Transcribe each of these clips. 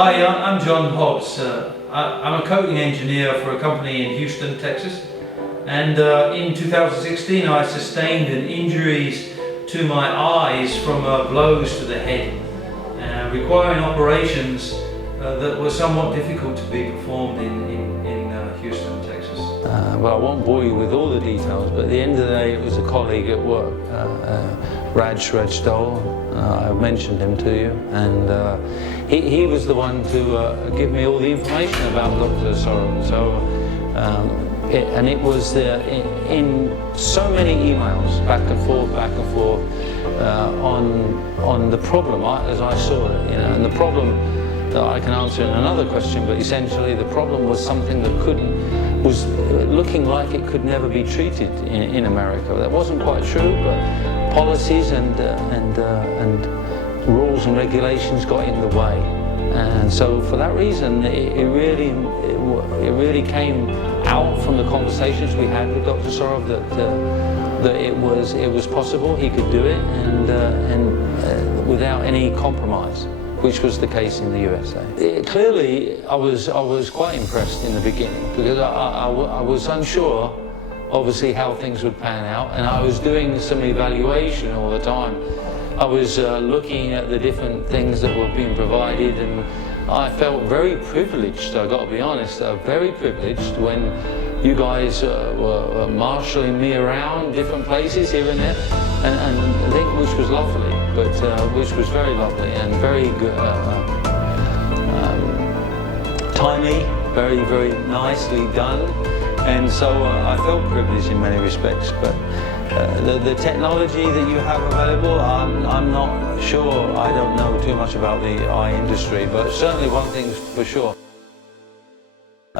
Hi, I'm John Hobbs. I'm a coating engineer for a company in Houston, Texas. And in 2016 I sustained injuries to my eyes from blows to the head, requiring operations that were somewhat difficult to be performed in Houston, Texas. Well, I won't bore you with all the details, but at the end of the day it was a colleague at work, Raj Stoll. I've mentioned him to you, and he was the one to give me all the information about Dr. Sorrow. So, it was in so many emails, back and forth, on the problem as I saw it, and the problem that I can answer in another question, but essentially the problem was something that was looking like it could never be treated in America. That wasn't quite true, but policies and rules and regulations got in the way. And so for that reason, it really came out from the conversations we had with Dr. Sorov that it was possible, he could do it, and without any compromise, which was the case in the USA. Clearly, I was quite impressed in the beginning, because I was unsure, obviously, how things would pan out, and I was doing some evaluation all the time. I was looking at the different things that were being provided, and I felt very privileged, I've got to be honest, very privileged when you guys were marshalling me around different places here and there, and I think which was lovely, but which was very lovely and very good, timely, very, very nicely done. And so I felt privileged in many respects, but the technology that you have available, I'm not sure. I don't know too much about the eye industry, but certainly one thing's for sure.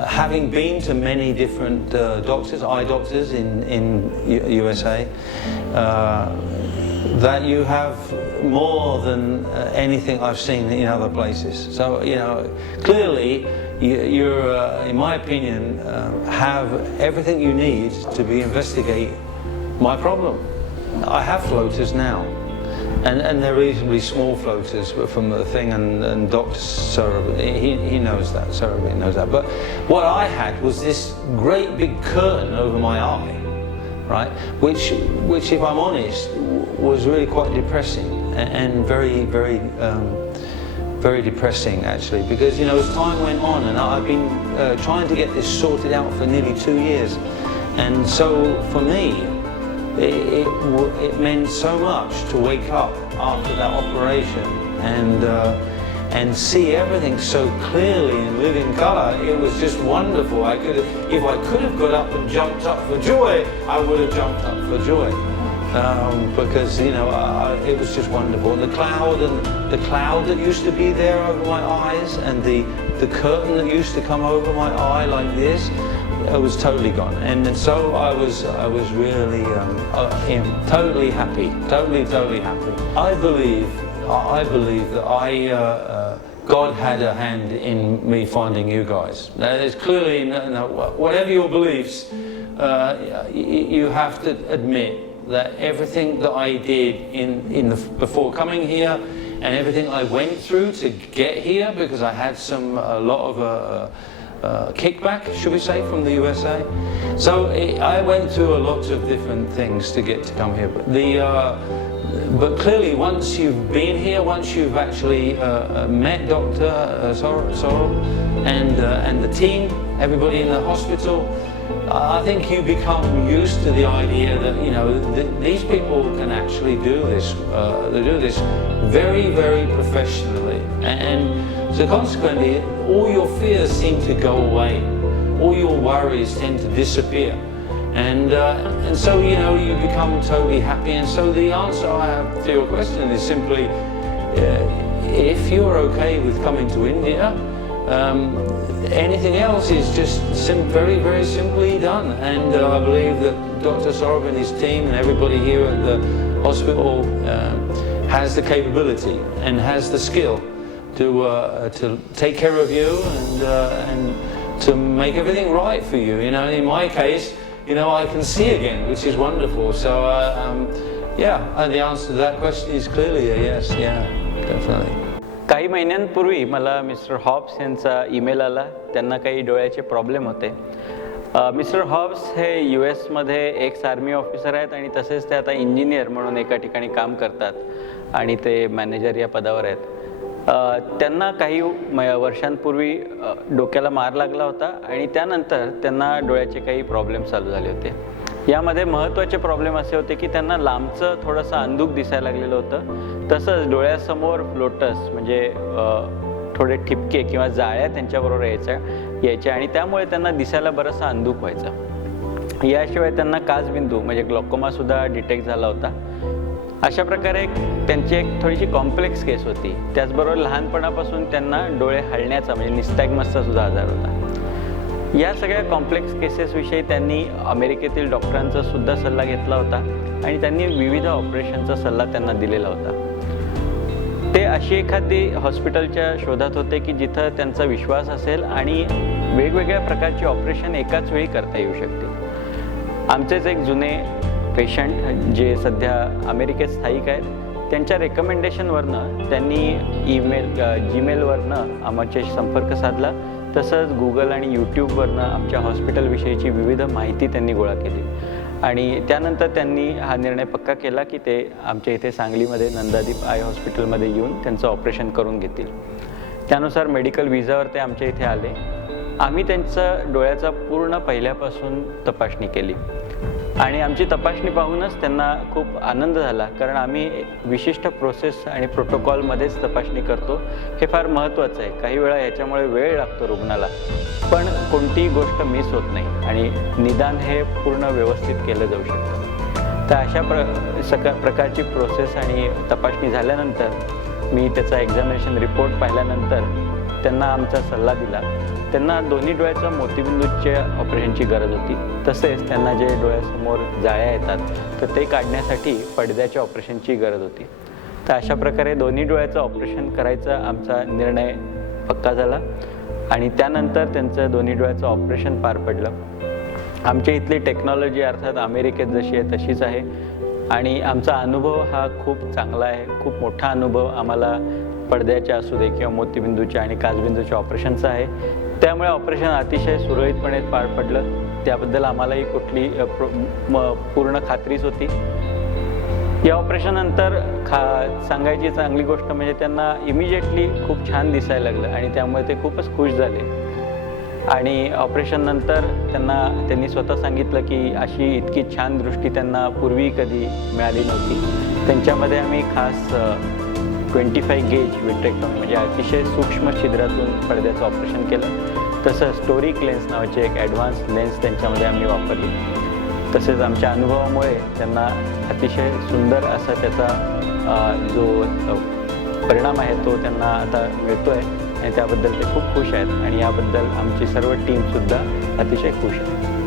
Having been to many different eye doctors in USA, that you have more than anything I've seen in other places. So, clearly, you're, in my opinion, have everything you need to investigate my problem. I have floaters now, and they're reasonably small floaters from the thing, and Dr. Sorov, he knows that, Sorov knows that. But what I had was this great big curtain over my eye, right? Which, if I'm honest, was really quite depressing, and very, very, very depressing actually, because as time went on, and I've been trying to get this sorted out for nearly 2 years, and so for me, it meant so much to wake up after that operation and see everything so clearly in living color. It was just wonderful. If I could have got up and jumped up for joy, I would have jumped up for joy, because it was just wonderful. And the cloud that used to be there over my eyes, and the curtain that used to come over my eye like this, it was totally gone, and so I was really totally happy, totally happy. I believe that God had a hand in me finding you guys. Now, there's clearly whatever your beliefs, you have to admit that everything that I did before coming here, and everything I went through to get here, because I had a lot of kickback, should we say, from the USA. So I went through a lot of different things to come here. But clearly, once you've been here, once you've actually met Dr. Sorrow and the team, everybody in the hospital, I think you become used to the idea that these people can actually do this. They do this very, very professionally, and so consequently, all your fears seem to go away. All your worries tend to disappear, and so you become totally happy. And so the answer I have to your question is simply, if you're okay with coming to India, anything else is just very, very simply done. And I believe that Dr. Sorov and his team and everybody here at the hospital has the capability and has the skill to take care of you and to make everything right for you. In my case, I can see again, which is wonderful. So yeah, and the answer to that question is clearly a yes. Yeah, definitely. कई काही महिन्यांपूर्वी मला mister Hobbs यांचा email आला. त्यांना काही डोळ्याचे problem होते. मिस्टर हॉब्स हे US मध्ये एक्स आर्मी ऑफिसर आहेत आणि तसेच ते आता इंजिनियर म्हणून एका ठिकाणी काम करतात आणि ते मॅनेजर या पदावर आहेत. त्यांना काही वर्षांपूर्वी डोक्याला मार लागला होता आणि त्यानंतर त्यांना डोळ्याचे काही प्रॉब्लेम चालू झाले होते. यामध्ये महत्त्वाचे प्रॉब्लेम असे होते की त्यांना लांबचं थोडंसं अंधुक दिसायला लागलेलं होतं. तसंच डोळ्यासमोर फ्लोटस म्हणजे थोडे ठिपके किंवा जाळ्या त्यांच्याबरोबर यायच्या आणि त्यामुळे त्यांना दिसायला बरंचसं अंधुक व्हायचं. याशिवाय त्यांना काचबिंदू म्हणजे ग्लॉकोमासुद्धा डिटेक्ट झाला होता. अशा प्रकारे त्यांची एक थोडीशी कॉम्प्लेक्स केस होती. त्याचबरोबर लहानपणापासून त्यांना डोळे हलण्याचा म्हणजे निस्टॅग्मसचा सुद्धा आजार होता. या सगळ्या कॉम्प्लेक्स केसेसविषयी त्यांनी अमेरिकेतील डॉक्टरांचा सुद्धा सल्ला घेतला होता आणि त्यांनी विविध ऑपरेशनचा सल्ला त्यांना दिलेला होता. ते अशी एखादी हॉस्पिटलच्या शोधात होते की जिथं त्यांचा विश्वास असेल आणि वेगवेगळ्या प्रकारची ऑपरेशन एकाच वेळी करता येऊ शकतील. आमचेच एक जुने पेशंट जे सध्या अमेरिकेत स्थायिक आहेत त्यांच्या रेकमेंडेशनवरनं त्यांनी जीमेलवरनं आमच्याशी संपर्क साधला. तसंच गुगल आणि यूट्यूबवरनं आमच्या हॉस्पिटलविषयीची विविध माहिती त्यांनी गोळा केली आणि त्यानंतर त्यांनी हा निर्णय पक्का केला की ते आमच्या इथे सांगलीमध्ये नंदादीप आय हॉस्पिटलमध्ये येऊन त्यांचं ऑपरेशन करून घेतील. त्यानुसार मेडिकल व्हिजावर ते आमच्या इथे आले. आम्ही त्यांचा डोळ्याचा पूर्ण पहिल्यापासून तपासणी केली आणि आमची तपासणी पाहूनच त्यांना खूप आनंद झाला, कारण आम्ही विशिष्ट प्रोसेस आणि प्रोटोकॉलमध्येच तपासणी करतो. हे फार महत्त्वाचं आहे. काही वेळा ह्याच्यामुळे वेळ लागतो रुग्णाला, पण कोणतीही गोष्ट मिस होत नाही आणि निदान हे पूर्ण व्यवस्थित केलं जाऊ शकतं. तर अशा प्रकारची प्रोसेस आणि तपासणी झाल्यानंतर मी त्याचा एक्झामिनेशन रिपोर्ट पाहिल्यानंतर त्यांना आमचा सल्ला दिला. त्यांना दोन्ही डोळ्याच्या मोतीबिंदूच्या ऑपरेशनची गरज होती. तसेच त्यांना जे डोळ्यासमोर जाळ्या येतात तर ते काढण्यासाठी पडद्याच्या ऑपरेशनची गरज होती. तर अशा प्रकारे दोन्ही डोळ्याचं ऑपरेशन करायचा आमचा निर्णय पक्का झाला आणि त्यानंतर त्यांचं दोन्ही डोळ्याचं ऑपरेशन पार पडलं. आमच्या इथली टेक्नॉलॉजी अर्थात अमेरिकेत जशी आहे तशीच आहे आणि आमचा अनुभव हा खूप चांगला आहे. खूप मोठा अनुभव आम्हाला पडद्याच्या असू दे किंवा मोतीबिंदूच्या आणि काचबिंदूच्या ऑपरेशनचा आहे. त्यामुळे ऑपरेशन अतिशय सुरळीतपणे पार पडलं. त्याबद्दल आम्हालाही कुठली पूर्ण खात्रीच होती. या ऑपरेशननंतर सांगायची चांगली गोष्ट म्हणजे त्यांना इमिजिएटली खूप छान दिसायला लागलं आणि त्यामुळे ते खूपच खुश झाले. आणि ऑपरेशननंतर त्यांनी स्वतः सांगितलं की अशी इतकी छान दृष्टी त्यांना पूर्वी कधी मिळाली नव्हती. त्यांच्यामध्ये आम्ही खास 25 गेज विट्रेक्टॉमी म्हणजे अतिशय सूक्ष्म छिद्रातून पडद्याचं ऑपरेशन केलं. तसंच स्टोरिक लेन्स नावाची एक ॲडव्हान्स लेन्स त्यांच्यामध्ये आम्ही वापरली. तसेच आमच्या अनुभवामुळे त्यांना अतिशय सुंदर असा त्याचा जो परिणाम आहे तो त्यांना आता मिळतो आहे आणि त्याबद्दल ते खूप खुश आहेत आणि याबद्दल आमची सर्व टीमसुद्धा अतिशय खुश आहे.